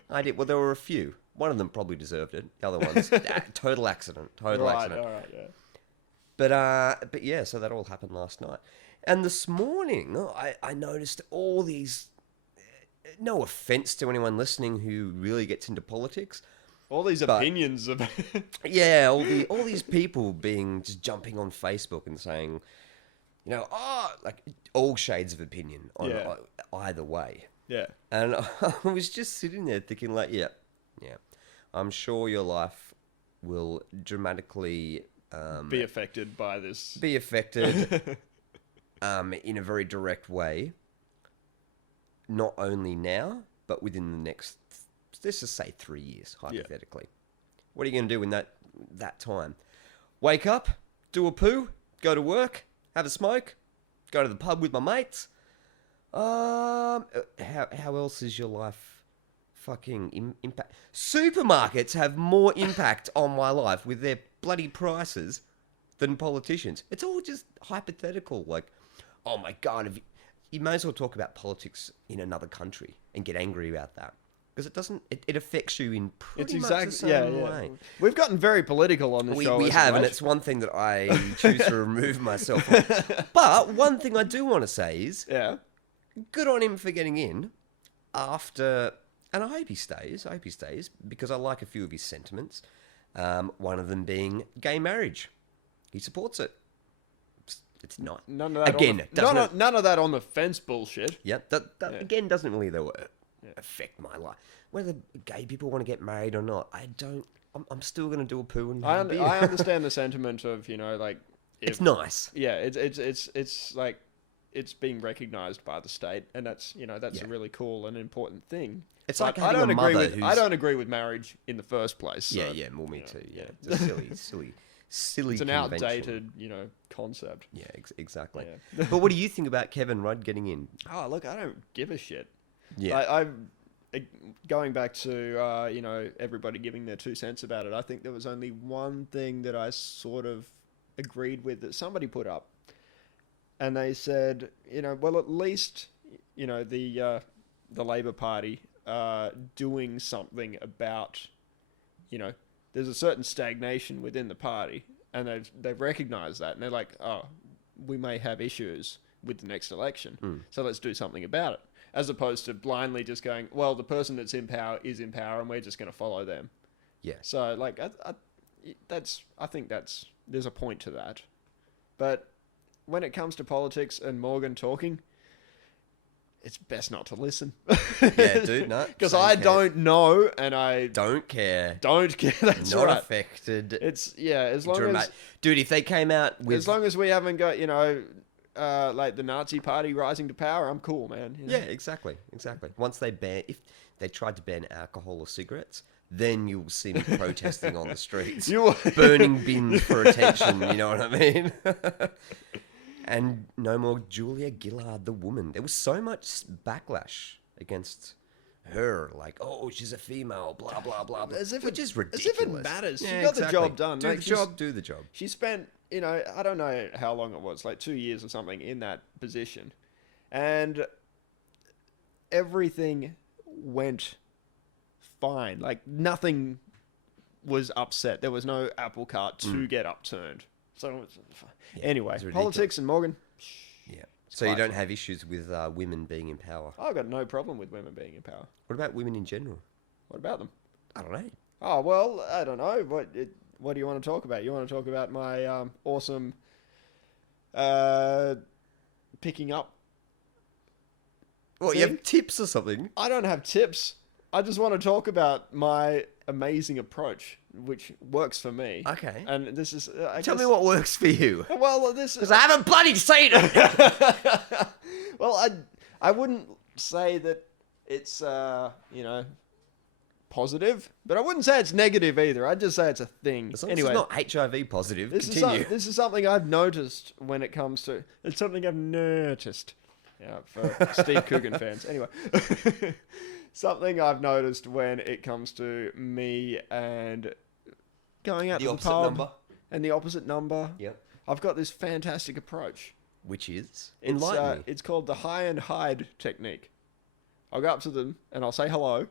Well, there were a few. One of them probably deserved it. The other ones, total accident. Total accident. All right, yeah. But yeah, so that all happened last night. And this morning, I noticed all these, no offense to anyone listening who really gets into politics. All these But- opinions of Yeah, all these people just jumping on Facebook and saying, like all shades of opinion on Yeah. either way. yeah. And I was just sitting there thinking like, yeah, I'm sure your life will dramatically Be affected by this. be affected in a very direct way, not only now, but within the next, let's just say 3 years, hypothetically. What are you going to do in that time? Wake up, do a poo, go to work, have a smoke, go to the pub with my mates. How else is your life fucking impact? Supermarkets have more impact on my life with their bloody prices than politicians. It's all just hypothetical. Like, oh my God, you may as well talk about politics in another country and get angry about that. Because it doesn't. It affects you in pretty It's much the same yeah. way. We've gotten very political on the show. We have, and it's one thing that I choose to remove myself from. But one thing I do want to say is, yeah, good on him for getting in after, and I hope he stays. Because I like a few of his sentiments. One of them being gay marriage. He supports it. It's not. None of that. Again, none of that on the fence bullshit. Yep. That again doesn't really though affect my life. Whether gay people want to get married or not, I don't. I'm still going to do a poo and have a beer. I understand the sentiment of like. It's nice. Yeah, it's like it's being recognised by the state, and that's a really cool and important thing. It's but like having a mother who's... I don't agree with marriage in the first place. So, yeah, well, me too. Yeah, it's a silly. It's an outdated, concept. Yeah, exactly. Yeah. But what do you think about Kevin Rudd getting in? Oh, look, I don't give a shit. Yeah, I'm going back to everybody giving their 2 cents about it. I think there was only one thing that I sort of agreed with that somebody put up, and they said, well, at least the Labor Party doing something about, there's a certain stagnation within the party, and they've recognised that, and they're like, oh, we may have issues with the next election, so let's do something about it, as opposed to blindly just going, well, the person that's in power is in power, and we're just going to follow them. Yeah. So, like, I think there's a point to that, but when it comes to politics and Morgan talking, it's best not to listen. Yeah, dude, no. Because I don't know, and I don't care. That's not right. affected. It's as long as dude, if they came out with as long as we haven't got like the Nazi Party rising to power, I'm cool, man. Yeah, exactly. Once if they tried to ban alcohol or cigarettes, then you'll see me protesting on the streets, burning bins for attention. You know what I mean? And no more Julia Gillard, the woman. There was so much backlash against her, like, oh, she's a female, blah, blah, blah, blah. Which is ridiculous. As if it matters. Yeah, She got the job done. Do the job. She spent, I don't know how long it was, like 2 years or something in that position. And everything went fine. Like, nothing was upset. There was no apple cart to get upturned. So, anyway, politics and Morgan. Yeah. So you don't have issues with women being in power? I've got no problem with women being in power. What about women in general? What about them? I don't know. Oh, well, I don't know. What do you want to talk about? You want to talk about my awesome picking up? What, you have tips or something? I don't have tips. I just want to talk about my amazing approach, which works for me. Okay. And this is... Tell me what works for you. Well, this is... Because I haven't bloody seen it! Well, I wouldn't say that it's, positive, but I wouldn't say it's negative either. I'd just say it's a thing. As long as anyway, it's not HIV positive, this continue. this is something I've noticed when it comes to... It's something I've noticed. Yeah, for Steve Coogan fans. Anyway. Something I've noticed when it comes to me and going out to the pub number. And the opposite number. Yep. I've got this fantastic approach. Which is? Enlighten me. It's called the high and hide technique. I'll go up to them and I'll say hello,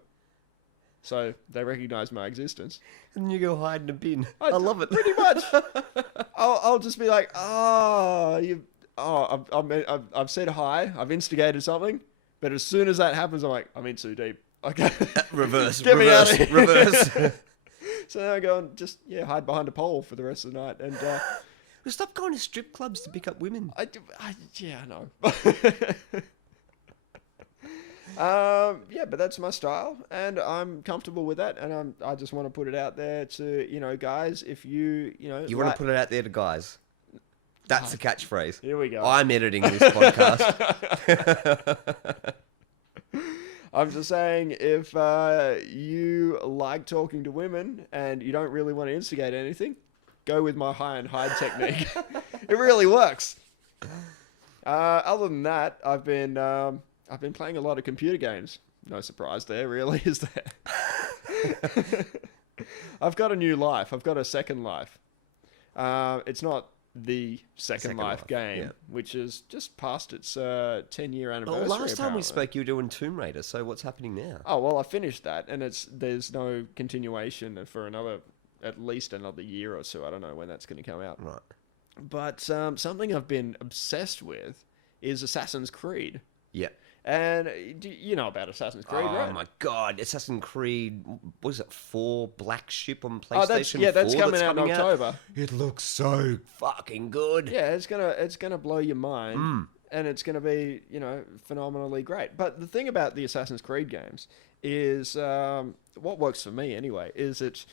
so they recognise my existence. And you go hide in a bin. I love it. Pretty much. I'll just be like, I've said hi. I've instigated something. But as soon as that happens, I'm like, I'm in too deep. Okay. Reverse. Get me out of here. Reverse. So now I go and just, hide behind a pole for the rest of the night. And stop going to strip clubs to pick up women. I know. But that's my style, and I'm comfortable with that. And I just want to put it out there to, guys, if you want to put it out there to guys. That's the catchphrase. Here we go. I'm editing this podcast. I'm just saying, if you like talking to women and you don't really want to instigate anything, go with my high and hide technique. It really works. Other than that, I've been playing a lot of computer games. No surprise there, really, is there? I've got a new life. I've got a second life. It's not the Second Life game, which is just past its 10-year anniversary. Well, last time we apparently. spoke, you were doing Tomb Raider. So what's happening now? Oh well, I finished that, and there's no continuation for at least another year or so. I don't know when that's going to come out. Right. But something I've been obsessed with is Assassin's Creed. Yeah. And you know about Assassin's Creed, right? Oh my god, Assassin's Creed, what is it, 4 Black Ship on PlayStation 4? That's coming out in October. It looks so fucking good. Yeah, it's gonna blow your mind, and it's gonna be, you know, phenomenally great. But the thing about the Assassin's Creed games is, what works for me anyway, is it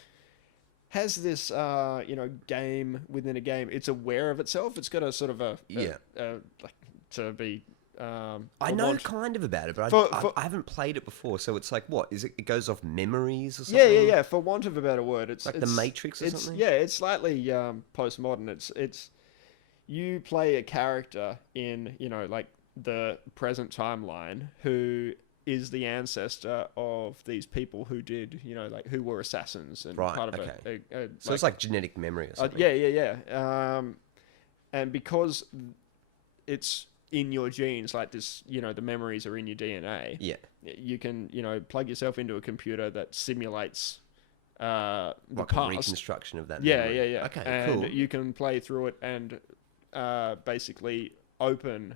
has this, you know, game within a game. It's aware of itself. It's got a sort of like to be. I know kind of about it, but I haven't played it before. So it's like, what is it? It goes off memories or something. Yeah. For want of a better word, it's like the Matrix or something. Yeah, it's slightly postmodern. It's you play a character in, you know, like the present timeline who is the ancestor of these people who did, you know, like who were assassins and part of so it's like genetic memory or something. Yeah. And because it's in your genes, like this, you know, the memories are in your DNA. Yeah. You can, you know, plug yourself into a computer that simulates the like past. A reconstruction of that. Yeah. Okay, and cool. you can play through it and basically open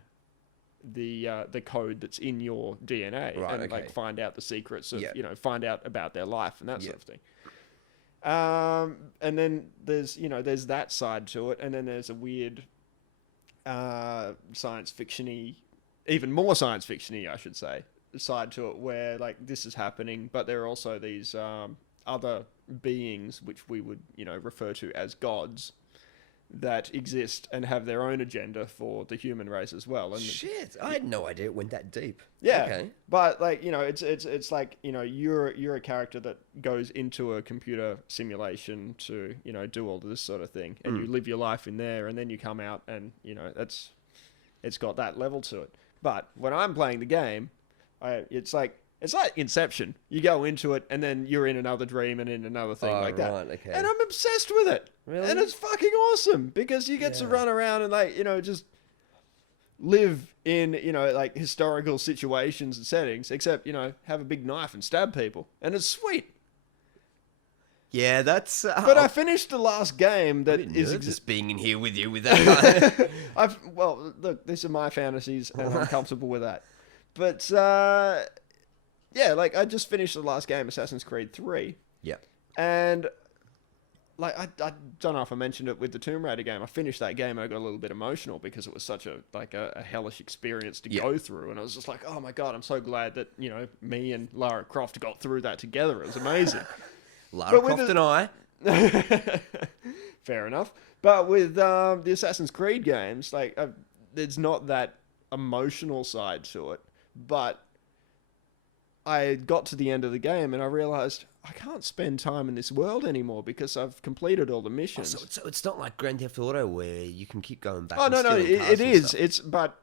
the code that's in your DNA and like find out the secrets of, you know, find out about their life and that sort of thing. And then there's that side to it, and then there's a weird science fiction-y, even more science fiction-y, I should say, side to it, where like this is happening, but there are also these other beings which we would, you know, refer to as gods that exist and have their own agenda for the human race as well. And shit, I had no idea it went that deep. Yeah, okay. But like, you know, it's like, you know, you're a character that goes into a computer simulation to, you know, do all this sort of thing, and you live your life in there, and then you come out, and you know, it's got that level to it. But when I'm playing the game, it's like Inception. You go into it, and then you're in another dream and in another thing like that. Okay. And I'm obsessed with it. Really? And it's fucking awesome because you get to run around and like, you know, just live in, you know, like historical situations and settings, except, you know, have a big knife and stab people. And it's sweet. Yeah, that's... but I finished the last game that is... just being in here with you with that guy. Well, look, these are my fantasies, and I'm comfortable with that. But, yeah, like, I just finished the last game, Assassin's Creed 3. Yeah. And, like, I don't know if I mentioned it with the Tomb Raider game. I finished that game and I got a little bit emotional because it was such a hellish experience to go through. And I was just like, oh my God, I'm so glad that, you know, me and Lara Croft got through that together. It was amazing. Lara Croft and I. Fair enough. But with the Assassin's Creed games, like, there's not that emotional side to it. But I got to the end of the game and I realized I can't spend time in this world anymore because I've completed all the missions. So it's not like Grand Theft Auto where you can keep going back. Oh, and no, it is. Stuff. But,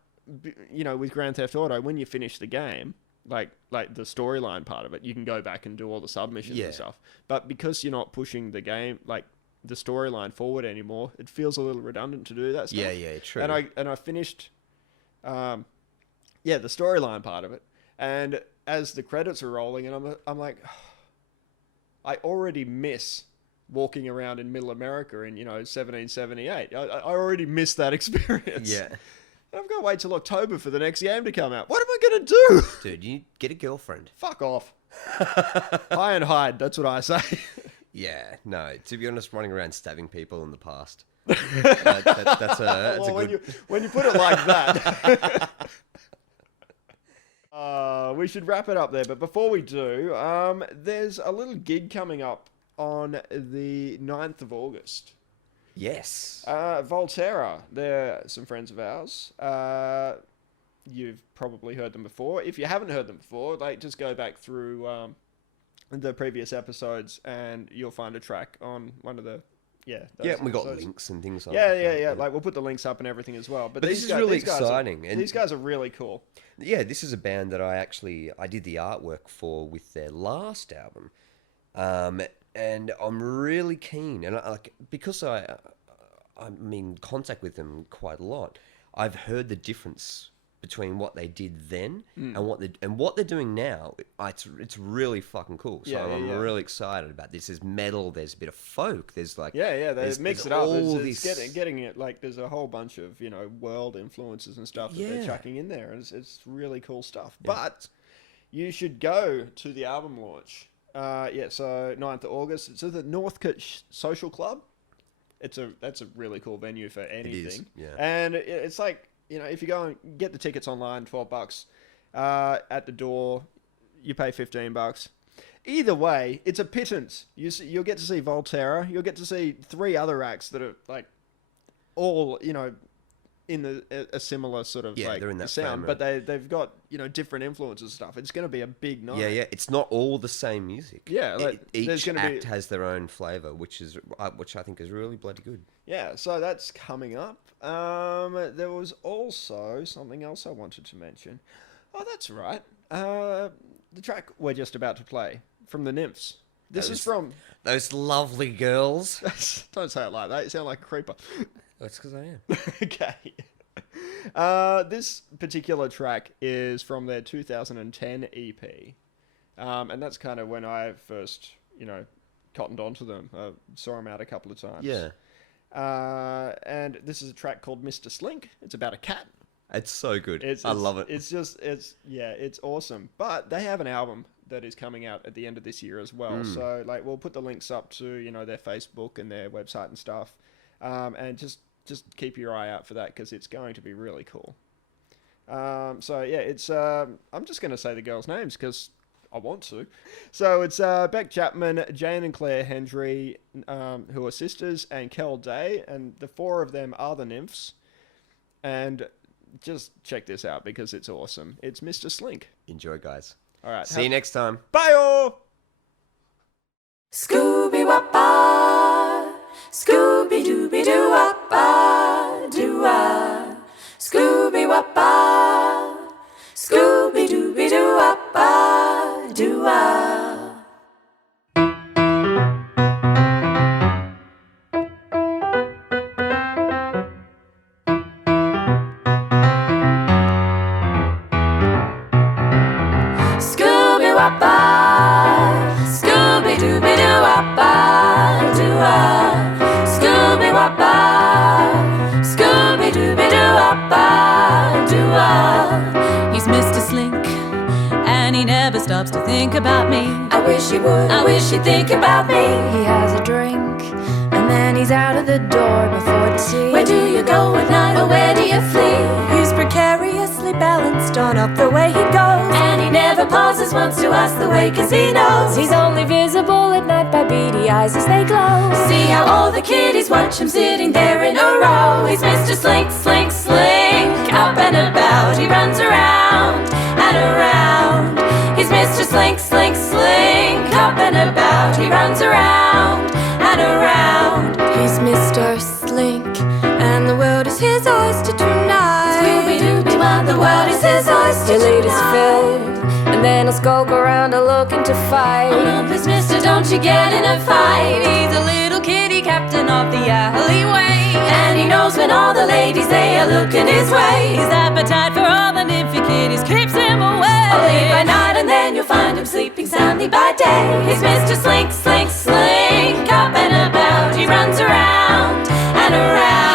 you know, with Grand Theft Auto, when you finish the game, like the storyline part of it, you can go back and do all the submissions and stuff. But because you're not pushing the game, like the storyline forward anymore, it feels a little redundant to do that stuff. Yeah, true. And I finished, the storyline part of it. And as the credits are rolling, and I'm like, I already miss walking around in Middle America in, you know, 1778. I already miss that experience. Yeah. I've got to wait till October for the next game to come out. What am I going to do? Dude, you get a girlfriend. Fuck off. High and hide, that's what I say. Yeah, no, to be honest, running around stabbing people in the past. That's a good... When you put it like that... we should wrap it up there, but before we do, there's a little gig coming up on the 9th of August. Yes. Volterra, they're some friends of ours. You've probably heard them before. If you haven't heard them before, like, just go back through the previous episodes and you'll find a track on one of the... we got links and things like that. Yeah. Like, we'll put the links up and everything as well. But this is really exciting. These guys are really cool. Yeah, this is a band that I did the artwork for with their last album. And I'm really keen. And because I I'm in contact with them quite a lot. I've heard the difference between what they did then and what they're doing now. It's really fucking cool. So I'm really excited about this. There's metal, there's a bit of folk, there's like they mix it up. It's getting it like there's a whole bunch of world influences and stuff that they're chucking in there, and it's really cool stuff. Yeah. But you should go to the album launch. So 9th of August. It's at the Northcote Social Club. That's a really cool venue for anything. It is, yeah. And it's like, if you go and get the tickets online, $12, at the door, you pay $15. Either way, it's a pittance. You'll get to see Volterra. You'll get to see 3 other acts that are like all, in a similar sort of like they're in that sound, frame, but they've got different influences and stuff. It's going to be a big night. Yeah. It's not all the same music. Yeah, like, each act has their own flavor, which I think is really bloody good. Yeah, so that's coming up. There was also something else I wanted to mention. Oh, that's right. The track we're just about to play from the Nymphs. This is from those lovely girls. Don't say it like that. You sound like a creeper. That's because I am. Okay. This particular track is from their 2010 EP. And that's kind of when I first, cottoned onto them. I saw them out a couple of times. Yeah. And this is a track called Mr Slink. It's about a cat. It's so good. I love it. It's awesome. But they have an album that is coming out at the end of this year as well. So we'll put the links up to, their Facebook and their website and stuff. And just keep your eye out for that because it's going to be really cool. It's I'm just going to say the girls' names because I want to. So it's Beck Chapman, Jane and Claire Hendry, who are sisters, and Kel Day, and the 4 of them are the Nymphs. And just check this out because it's awesome. It's Mr Slink. Enjoy, guys. All right. See you next time. Bye-oh! Scooby-Wappa, Scooby-Dooby-Doo-Wappa, Doo-Wah. Scooby-Wappa, Scooby-Dooby-Doo-Wappa, Doo-Wah. Scooby-Wappa, Scooby-Dooby-Doo-Wappa, Doo-Wah. Scooby-Wappa, Scooby-Dooby-Doo-Wappa, Doo-Wah. He's Mr. Slink, and he never stops to think about me. I wish he would, I wish he'd think about me. He has a drink, and then he's out of the door before tea. Where do you go at night, or where do you flee? He's precariously balanced on up the way he goes, and he never pauses once to ask the way, cause he knows he's only visible at night by beady eyes as they glow. See how all the kiddies watch him sitting there in a row. He's Mr. Slink, Slink, Slink, up and about. He runs around and around. He's Mr. Slink, Slink, Slink, up and about. He runs around and around. He's Mr. Slink, and the world is his oyster tonight. Scooby-Dooby-Wah, the world is his oyster tonight. He'll eat his fill, and then he'll skulk around and looking to fight. Oh no, please mister, don't you get in a fight. He's a little kitty captain of the alleyway, and he knows when all the ladies, they are looking his way. His appetite for all the nymphy kitties keeps him away. Oh, late by night, and then you'll find him sleeping soundly by day. He's Mr. Slink, Slink, Slink, up and about. He runs around and around.